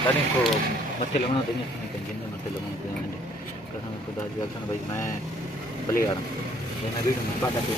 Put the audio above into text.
tadi ko mesti lemah tanya kenjingnya mesti lemah tanya karena aku dah jual sana baik मैं beli orang yang nabi itu pada tu